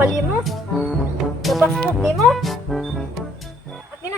pali mo. Napasok di mo. Okay na.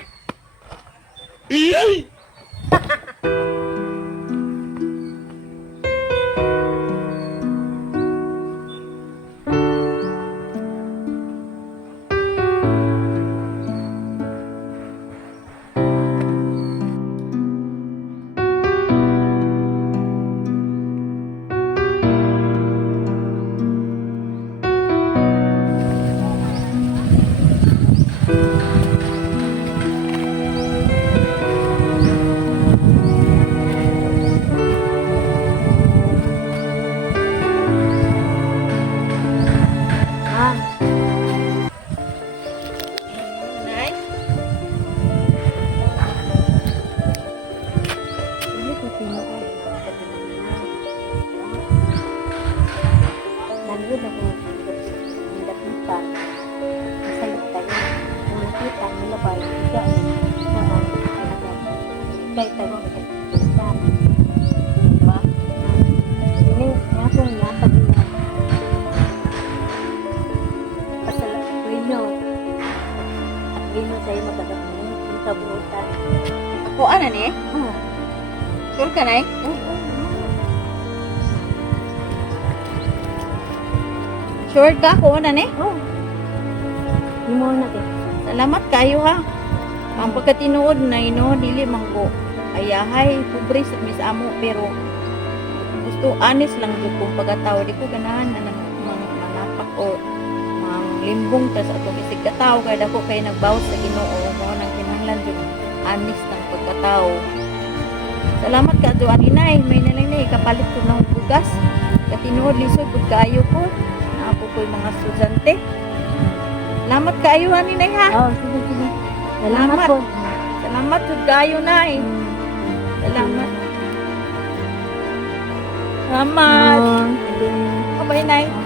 Ako ana ni? Sure ka na Sure ka ko ana ni? Mo na te. Salamat kayo ha. Ang pagkatinuod na ino dili man ko ayahay pobre sa mis amo pero gusto honest lang jud kung pagkatao di ko ganahan na manapak o limbong ta sa atong isig katao kay dako kay nagbawas sa Ginoo mao nang kinahanglan jud honest ng pagkatao. Salamat ka jo aninay may nalinay kapalit ko ng bugas katinuod lisod pud kaayo ko naapo ko'y mga estudyante. Salamat kaayo aninay ha. Sige. Salamat po. Salamat jud kaayo nay. Salamat. Salamat. Abay nay.